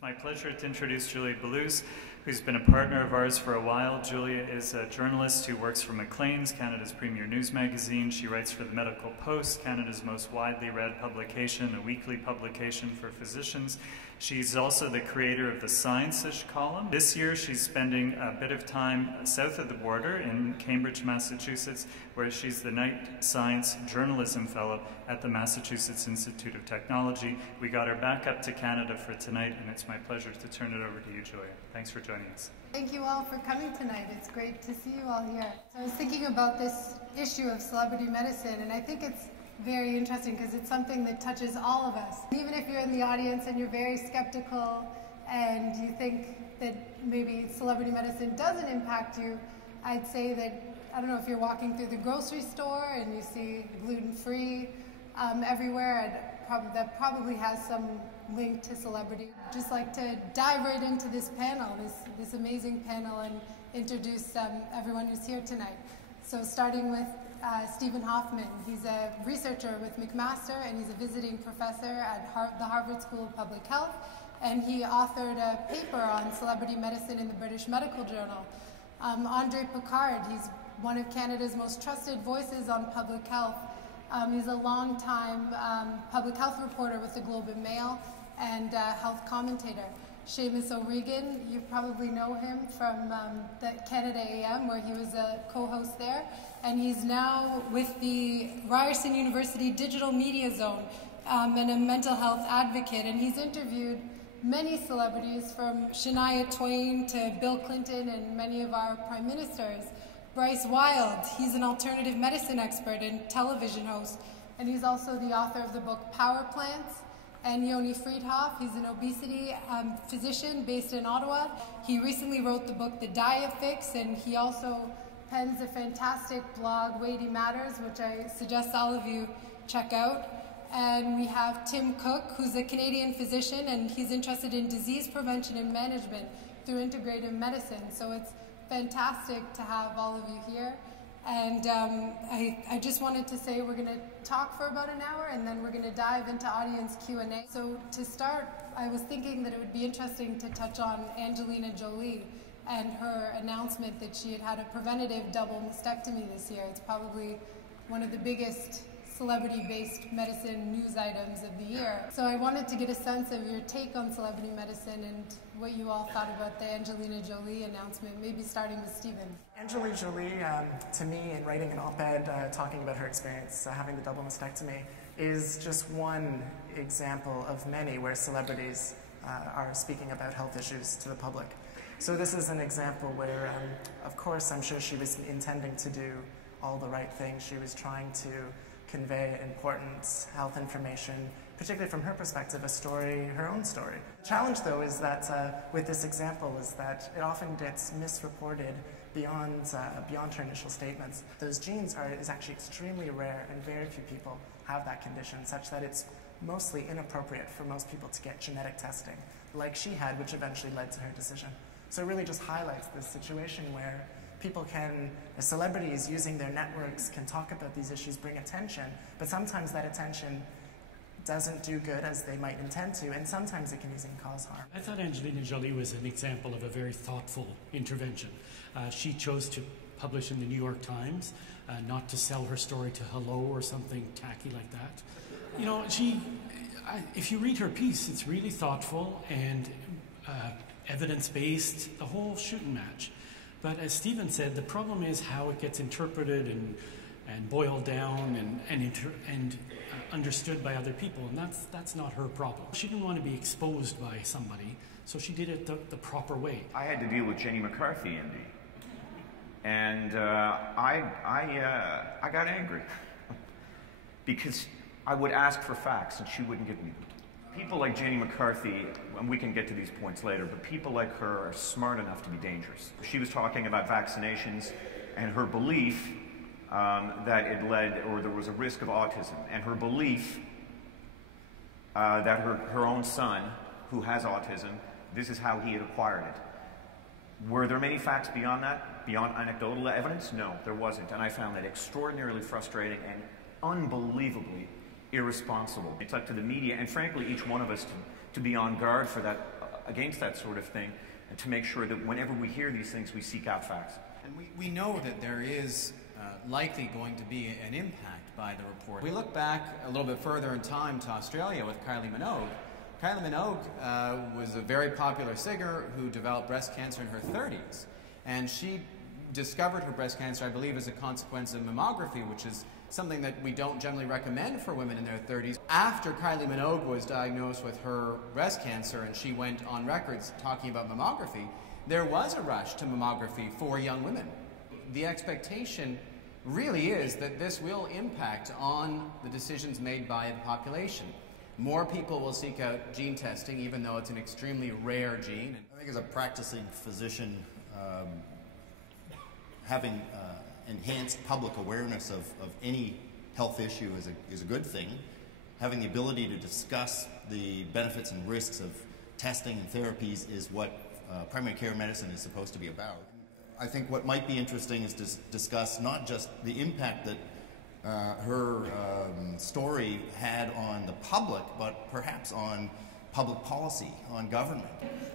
It's my pleasure to introduce Julia Belluz, who's been a partner of ours for a while. Julia is a journalist who works for Maclean's, Canada's premier news magazine. She writes for the Medical Post, Canada's most widely read publication, a weekly publication for physicians. She's also the creator of the Science-ish column. This year she's spending a bit of time south of the border in Cambridge, Massachusetts, where she's the Knight Science Journalism Fellow at the Massachusetts Institute of Technology. We got her back up to Canada for tonight, and it's my pleasure to turn it over to you, Julia. Thanks for joining us. Thank you all for coming tonight. It's great to see you all here. So I was thinking about this issue of celebrity medicine, and I think it's very interesting because it's something that touches all of us. Even if you're in the audience and you're very skeptical and you think that maybe celebrity medicine doesn't impact you, I'd say that, I don't know, if you're walking through the grocery store and you see gluten-free everywhere, that probably has some link to celebrity. I'd just like to dive right into this panel, this amazing panel, and introduce everyone who's here tonight. So starting with Stephen Hoffman. He's a researcher with McMaster, and he's a visiting professor at the Harvard School of Public Health, and he authored a paper on celebrity medicine in the British Medical Journal. Andre Picard, he's one of Canada's most trusted voices on public health. He's a long-time public health reporter with the Globe and Mail and health commentator. Seamus O'Regan, you probably know him from the Canada AM, where he was a co-host there, and he's now with the Ryerson University Digital Media Zone and a mental health advocate, and he's interviewed many celebrities from Shania Twain to Bill Clinton and many of our prime ministers. Bryce Wild, he's an alternative medicine expert and television host, and he's also the author of the book Power Plants. And Yoni Freedhoff, he's an obesity physician based in Ottawa. He recently wrote the book The Diet Fix, and he also pens a fantastic blog, Weighty Matters, which I suggest all of you check out. And we have Tim Cook, who's a Canadian physician, and he's interested in disease prevention and management through integrative medicine. So it's fantastic to have all of you here. And I just wanted to say we're going to talk for about an hour, and then we're going to dive into audience Q&A. So to start, I was thinking that it would be interesting to touch on Angelina Jolie and her announcement that she had had a preventative double mastectomy this year. It's probably one of the biggest celebrity-based medicine news items of the year. So I wanted to get a sense of your take on celebrity medicine and what you all thought about the Angelina Jolie announcement, maybe starting with Stephen. Angelina Jolie, to me, in writing an op-ed talking about her experience having the double mastectomy, is just one example of many where celebrities are speaking about health issues to the public. So this is an example where, of course, I'm sure she was intending to do all the right things. She was trying to convey important health information, particularly from her perspective, a story, her own story. The challenge, though, is that with this example is that it often gets misreported beyond her initial statements. Those genes is actually extremely rare, and very few people have that condition, such that it's mostly inappropriate for most people to get genetic testing, like she had, which eventually led to her decision. So it really just highlights this situation where people celebrities using their networks can talk about these issues, bring attention, but sometimes that attention doesn't do good as they might intend to, and sometimes it can even cause harm. I thought Angelina Jolie was an example of a very thoughtful intervention. She chose to publish in the New York Times, not to sell her story to Hello or something tacky like that. You know, if you read her piece, it's really thoughtful and evidence-based, the whole shooting match. But as Stephen said, the problem is how it gets interpreted and boiled down and understood by other people, and that's not her problem. She didn't want to be exposed by somebody, so she did it the proper way. I had to deal with Jenny McCarthy, Andy, and I got angry because I would ask for facts and she wouldn't give me them. People like Jenny McCarthy, and we can get to these points later, but people like her are smart enough to be dangerous. She was talking about vaccinations and her belief that it led, or there was a risk of autism, and her belief that her own son, who has autism, this is how he had acquired it. Were there many facts beyond that, beyond anecdotal evidence? No, there wasn't, and I found that extraordinarily frustrating and unbelievably irresponsible. It's up to the media, and frankly, each one of us to be on guard for that against that sort of thing, and to make sure that whenever we hear these things, we seek out facts. And we know that there is likely going to be an impact by the report. We look back a little bit further in time to Australia with Kylie Minogue. Kylie Minogue was a very popular singer who developed breast cancer in her 30s. And she discovered her breast cancer, I believe, as a consequence of mammography, which is something that we don't generally recommend for women in their 30s. After Kylie Minogue was diagnosed with her breast cancer and she went on records talking about mammography, there was a rush to mammography for young women. The expectation really is that this will impact on the decisions made by the population. More people will seek out gene testing, even though it's an extremely rare gene. I think as a practicing physician, having enhanced public awareness of any health issue is a good thing. Having the ability to discuss the benefits and risks of testing and therapies is what primary care medicine is supposed to be about. I think what might be interesting is to discuss not just the impact that her story had on the public, but perhaps on public policy, on government.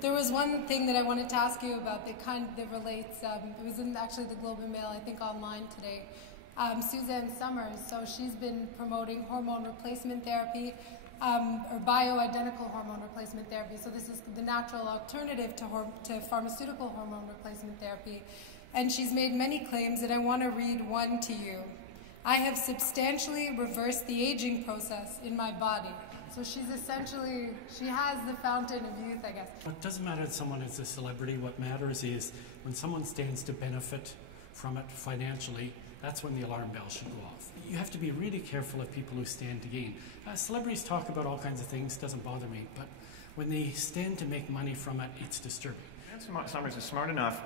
There was one thing that I wanted to ask you about that relates, it was in actually the Globe and Mail, I think online today. Suzanne Somers, so she's been promoting hormone replacement therapy, or bioidentical hormone replacement therapy. So this is the natural alternative to pharmaceutical hormone replacement therapy. And she's made many claims, and I want to read one to you. I have substantially reversed the aging process in my body. So she's essentially, she has the fountain of youth, I guess. It doesn't matter that someone is a celebrity. What matters is when someone stands to benefit from it financially, that's when the alarm bell should go off. You have to be really careful of people who stand to gain. Celebrities talk about all kinds of things, doesn't bother me, but when they stand to make money from it, it's disturbing. Somers is smart enough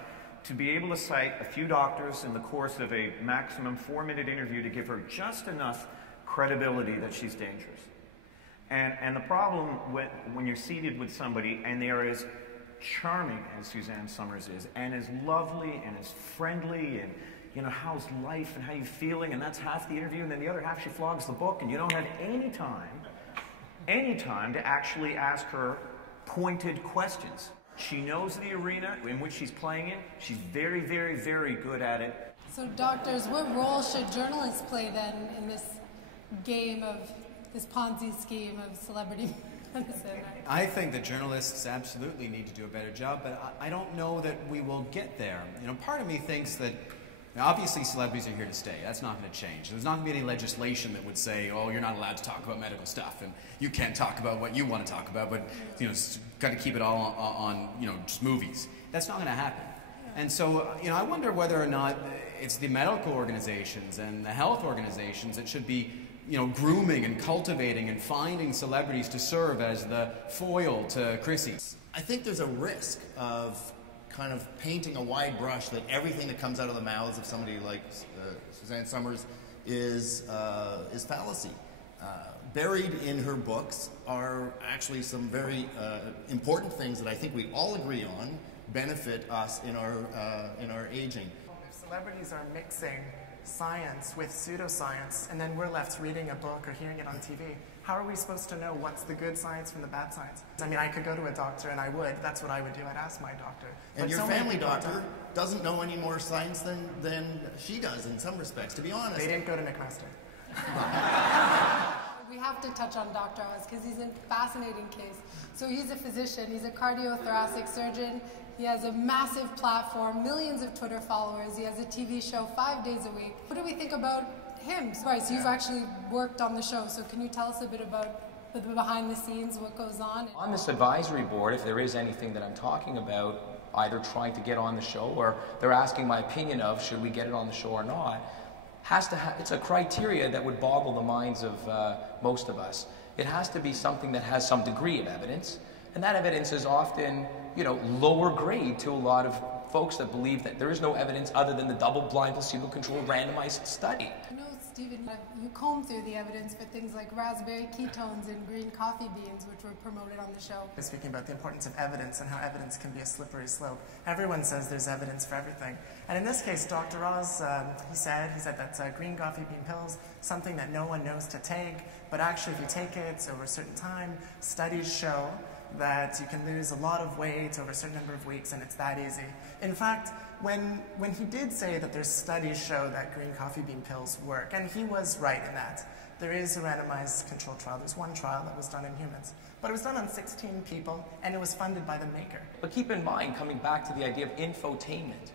to be able to cite a few doctors in the course of a maximum 4-minute interview to give her just enough credibility that she's dangerous. And the problem when you're seated with somebody and they are as charming as Suzanne Somers is, and as lovely and as friendly, and you know, how's life and how you feeling, and that's half the interview, and then the other half she flogs the book, and you don't have any time to actually ask her pointed questions. She knows the arena in which she's playing in. She's very, very, very good at it. So doctors, what role should journalists play then in this game of, this Ponzi scheme of celebrity medicine? I think that journalists absolutely need to do a better job, but I don't know that we will get there. You know, part of me thinks that obviously celebrities are here to stay. That's not going to change. There's not going to be any legislation that would say, oh, you're not allowed to talk about medical stuff, and you can't talk about what you want to talk about, but you know, got to keep it all on you know, just movies. That's not going to happen. And so, you know, I wonder whether or not it's the medical organizations and the health organizations that should be, you know, grooming and cultivating and finding celebrities to serve as the foil to Chrissy. I think there's a risk of kind of painting a wide brush that everything that comes out of the mouths of somebody like Suzanne Somers is fallacy. Buried in her books are actually some very important things that I think we all agree on benefit us in our aging. If celebrities are mixing science with pseudoscience, and then we're left reading a book or hearing it on TV, how are we supposed to know what's the good science from the bad science? I mean, I could go to a doctor, and I would. That's what I would do. I'd ask my doctor. And your family doctor doesn't know any more science than she does in some respects, to be honest. They didn't go to McMaster. We have to touch on Dr. Oz because he's a fascinating case. So he's a physician, he's a cardiothoracic surgeon. He has a massive platform, millions of Twitter followers. He has a TV show 5 days a week. What do we think about him? Bryce, you've actually worked on the show, so can you tell us a bit about the behind the scenes, what goes on? On this advisory board, if there is anything that I'm talking about, either trying to get on the show or they're asking my opinion of should we get it on the show or not, it's a criteria that would boggle the minds of most of us. It has to be something that has some degree of evidence, and that evidence is often, you know, lower grade to a lot of folks that believe that there is no evidence other than the double-blind, placebo-controlled, randomized study. I know, Stephen, you comb through the evidence for things like raspberry ketones and green coffee beans, which were promoted on the show. Speaking about the importance of evidence and how evidence can be a slippery slope. Everyone says there's evidence for everything. And in this case, Dr. Oz, he said that's green coffee bean pills, something that no one knows to take, but actually if you take it over a certain time, studies show that you can lose a lot of weight over a certain number of weeks, and it's that easy. In fact, when he did say that there's studies show that green coffee bean pills work, and he was right in that. There is a randomized controlled trial. There's one trial that was done in humans. But it was done on 16 people, and it was funded by the maker. But keep in mind, coming back to the idea of infotainment,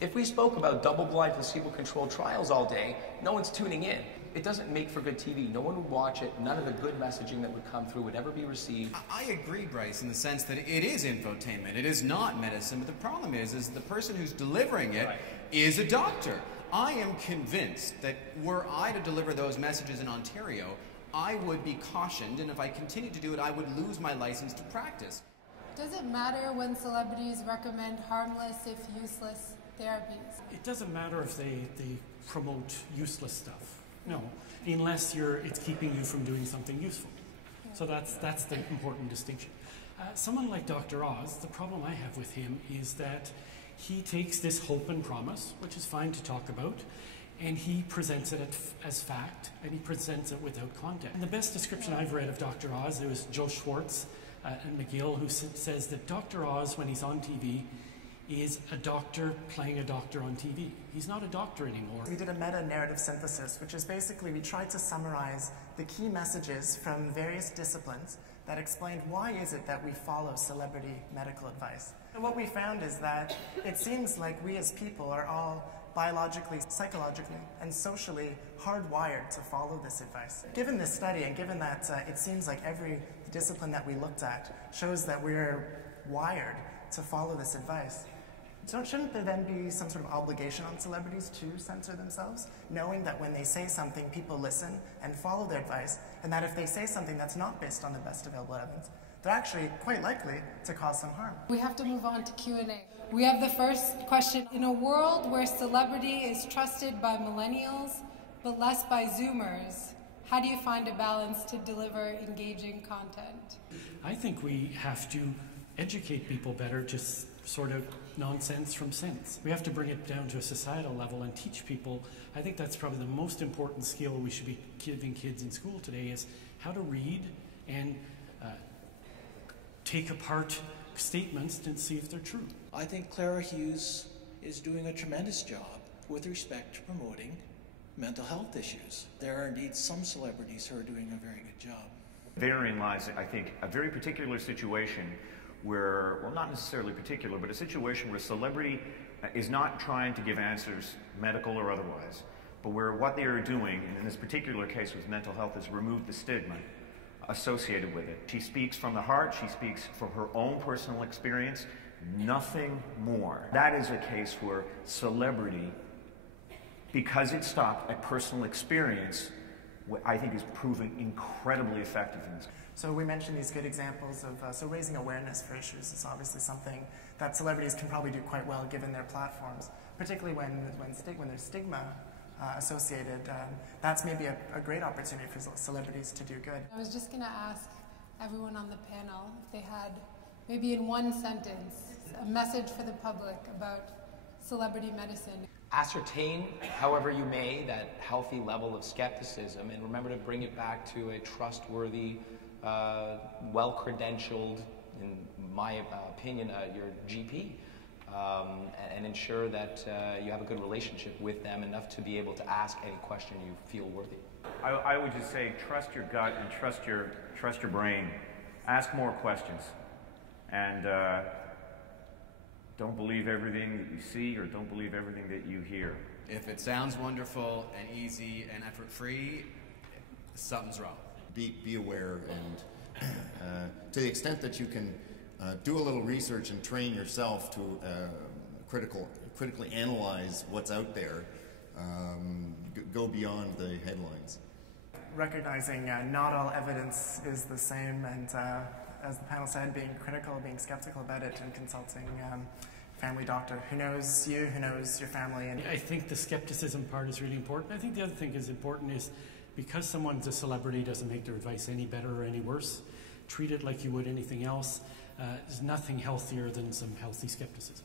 if we spoke about double-blind, placebo-controlled trials all day, no one's tuning in. It doesn't make for good TV. No one would watch it. None of the good messaging that would come through would ever be received. I agree, Bryce, in the sense that it is infotainment. It is not medicine. But the problem is the person who's delivering it is a doctor. I am convinced that were I to deliver those messages in Ontario, I would be cautioned, and if I continued to do it, I would lose my license to practice. Does it matter when celebrities recommend harmless, if useless, therapies? It doesn't matter if they promote useless stuff. No, unless it's keeping you from doing something useful. So that's the important distinction. Someone like Dr. Oz, the problem I have with him is that he takes this hope and promise, which is fine to talk about, and he presents it as fact, and he presents it without context. And the best description I've read of Dr. Oz, there was Joe Schwartz and McGill, who says that Dr. Oz, when he's on TV, is a doctor playing a doctor on TV. He's not a doctor anymore. We did a meta-narrative synthesis, which is basically we tried to summarize the key messages from various disciplines that explained why is it that we follow celebrity medical advice. And what we found is that it seems like we as people are all biologically, psychologically, and socially hardwired to follow this advice. Given this study, and given that it seems like every discipline that we looked at shows that we're wired to follow this advice, shouldn't there then be some sort of obligation on celebrities to censor themselves, knowing that when they say something, people listen and follow their advice, and that if they say something that's not based on the best available evidence, they're actually quite likely to cause some harm? We have to move on to Q&A. We have the first question. In a world where celebrity is trusted by millennials, but less by Zoomers, how do you find a balance to deliver engaging content? I think we have to educate people better, just sort of nonsense from sense. We have to bring it down to a societal level and teach people. I think that's probably the most important skill we should be giving kids in school today, is how to read and take apart statements and see if they're true. I think Clara Hughes is doing a tremendous job with respect to promoting mental health issues. There are indeed some celebrities who are doing a very good job. Therein lies, I think, a very particular situation where, well, not necessarily particular, but a situation where celebrity is not trying to give answers, medical or otherwise, but where what they are doing, and in this particular case with mental health, is remove the stigma associated with it. She speaks from the heart, she speaks from her own personal experience, nothing more. That is a case where celebrity, because it stopped at personal experience, I think is proving incredibly effective in this. So we mentioned these good examples of, so raising awareness for issues is obviously something that celebrities can probably do quite well given their platforms, particularly when there's stigma associated. That's maybe a great opportunity for celebrities to do good. I was just going to ask everyone on the panel if they had, maybe in one sentence, a message for the public about celebrity medicine. Ascertain, however you may, that healthy level of skepticism, and remember to bring it back to a trustworthy, well-credentialed, in my opinion, your GP, and ensure that you have a good relationship with them, enough to be able to ask any question you feel worthy. I would just say trust your gut and trust your brain. Ask more questions, and don't believe everything that you see, or don't believe everything that you hear. If it sounds wonderful and easy and effort-free, something's wrong. Be aware, and to the extent that you can do a little research and train yourself to critically analyze what's out there, go beyond the headlines. Recognizing not all evidence is the same, and as the panel said, being critical, being skeptical about it, and consulting family doctor who knows you, who knows your family. And I think the skepticism part is really important. I think the other thing is important is, because someone's a celebrity doesn't make their advice any better or any worse. Treat it like you would anything else. There's nothing healthier than some healthy skepticism.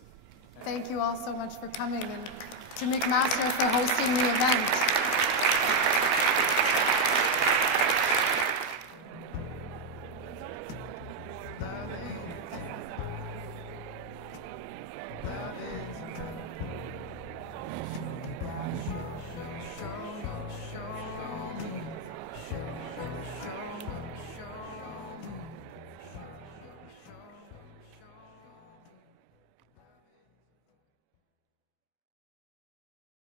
Thank you all so much for coming, and to McMaster for hosting the event.